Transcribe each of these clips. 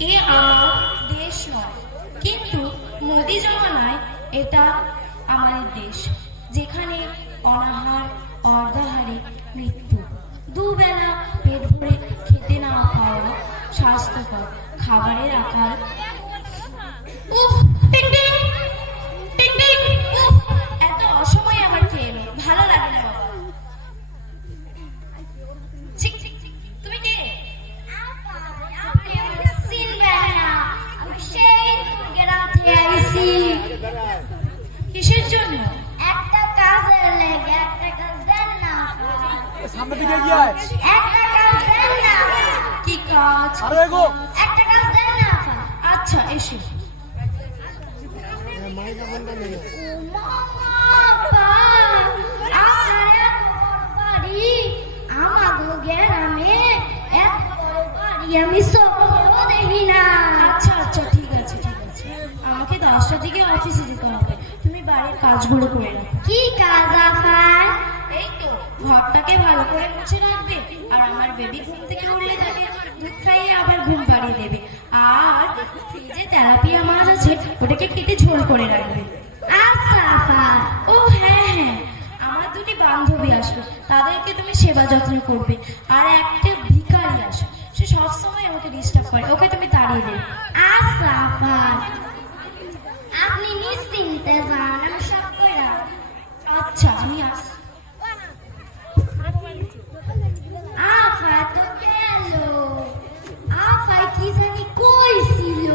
এ আমার দেশ নয়। কিন্তু মোদি জমানায় এটা আমাদের দেশ, যেখানে অনাহার, অর্ধাহারে মৃত্যু। দুবেলা পেট ভরে খেতে না পাওয়া স্বাস্থ্যকর খাবারের আকার। উফ! জন্য? একটা কাজের লেগে একটা কাজ দেন না। সামনে দিকে এগিয়ে আয়। একটা কাজ দেন না। কি কাজ? আরও এগো। একটা কাজ দেন না আচ্ছা এসো। আমি স্বপ্ন দেখি না। আচ্ছা আচ্ছা ঠিক আছে ঠিক আছে। আমাকে দশটার দিকে অফিসে যেতে হবে। কাজগুলো করে রাখো কি কাজ আফার এই তো ঘরটাকে ভালো করে মুছে রাখবে আর আমার বেবি ঘুম থেকে উঠলে তাকে দুধ খাইয়ে আবার ঘুম পাড়িয়ে দেবে। আর ফ্রিজে তেলাপিয়া মাছ আছে ওটাকে কেটে ঝোল করে রাখবে। আচ্ছা আফার ও হ্যাঁ হ্যাঁ। আমার দুটি বান্ধবী আসবে তাদেরকে তুমি সেবা যত্ন করবে। আর একটা ভিখারি আসে সে সবসময় আমাকে ডিস্টার্ব করে ওকে তুমি তাড়িয়ে দেবে। আচ্ছা আফার আপনি নিশ্চিন্তে যান আমি সব করে রাখব। আচ্ছা আমি আস আফা তো গেল। আফাই কি জানি কইছিল?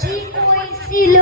কি কইছিল?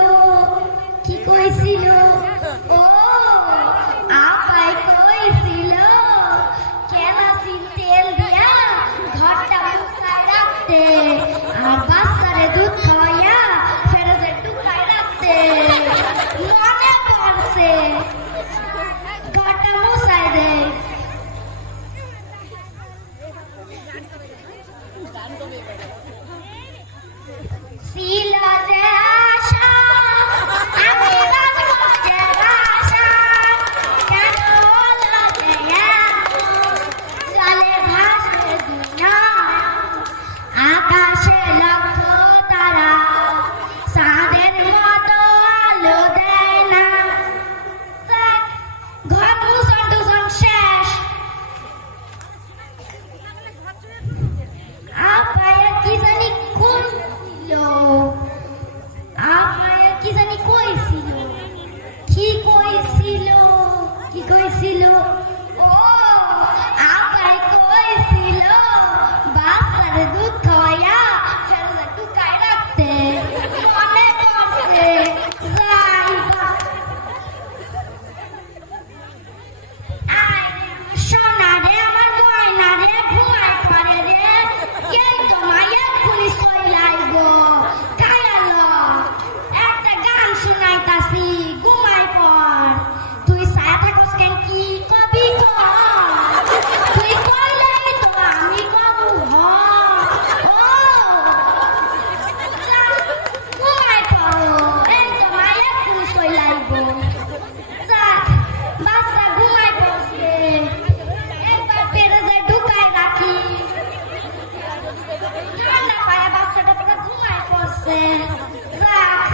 যাক,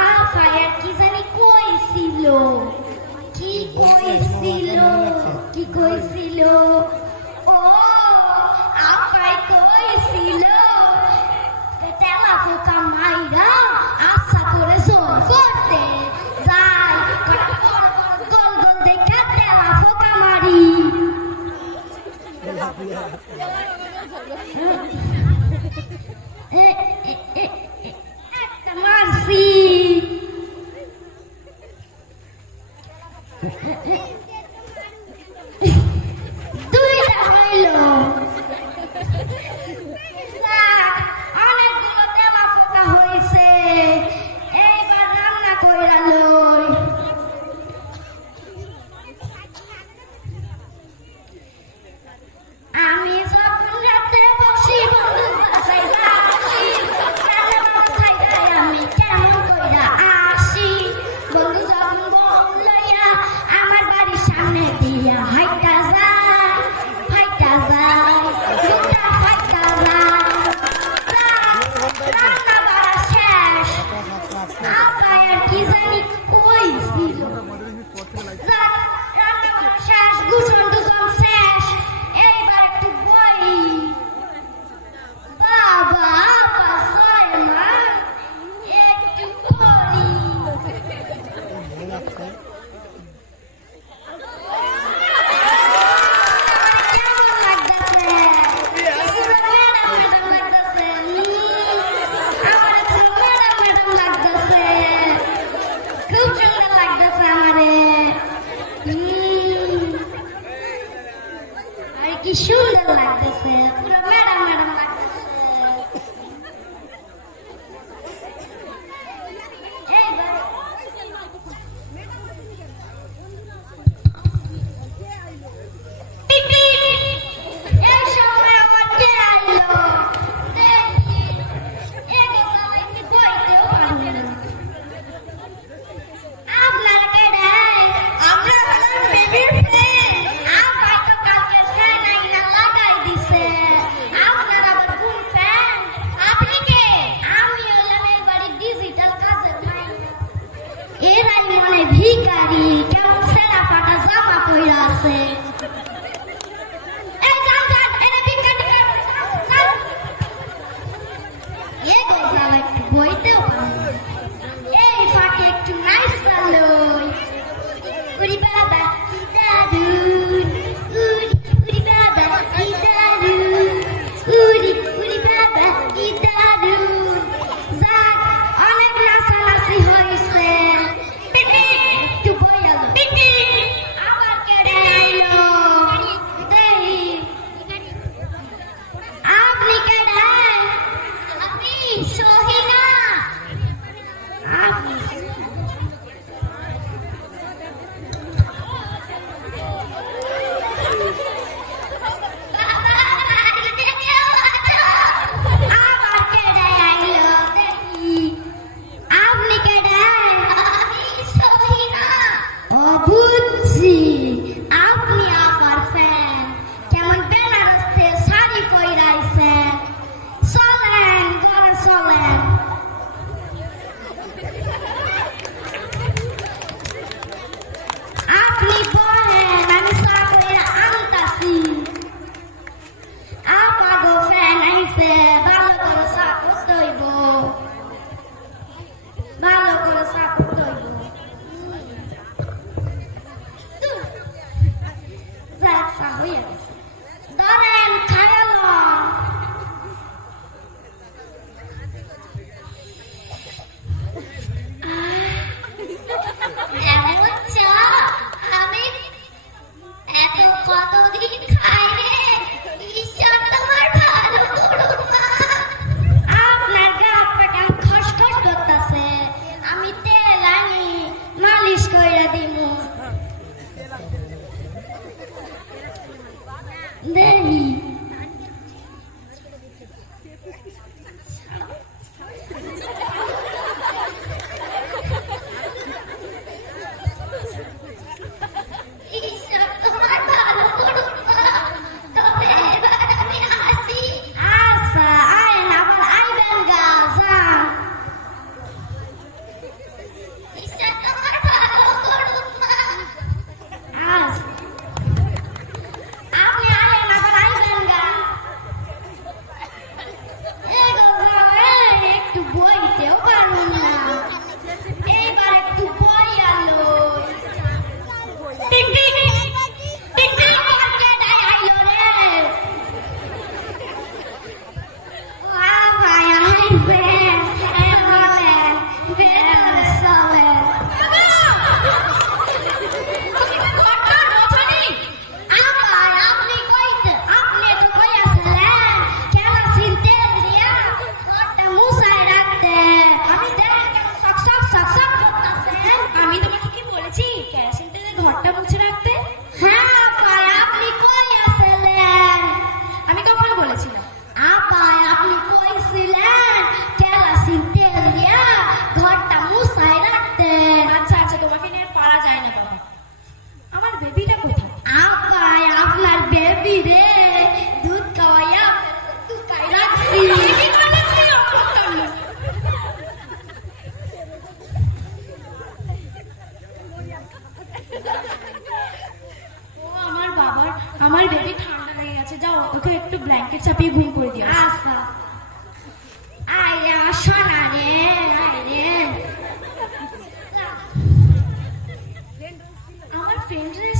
আলফায়ার কি জানি? কি কইছিল? কি কইছিল? ও, আলফাই কইছিল, তেলা পোকা মাইরা আশা করে জোর করতে যাই গোল গোল দেখে তেলা পোকা এ, এ, কি সুন্দর লাগতেছে পুরো ম্যাডাম ম্যাডাম লাগতেছে இந்த কেরোসিন তেলে ঘরটা মুছে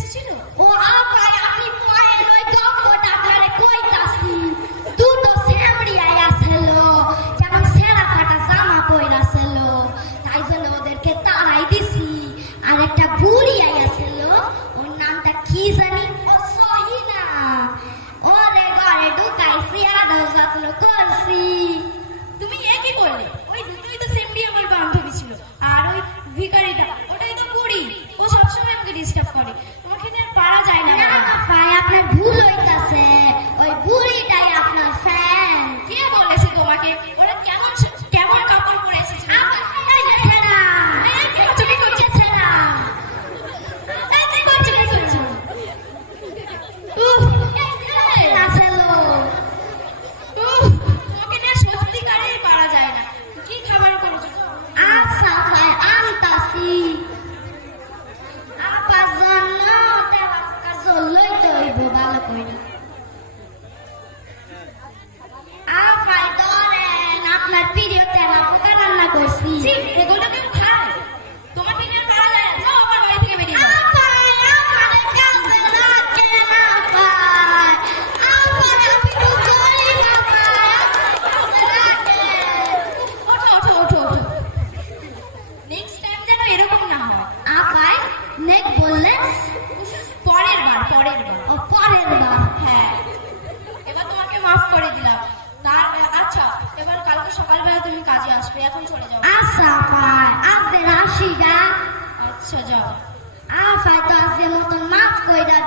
এসেছিল ও আপায় আচ্ছা আ আফাই তো মতন মাফ কইরা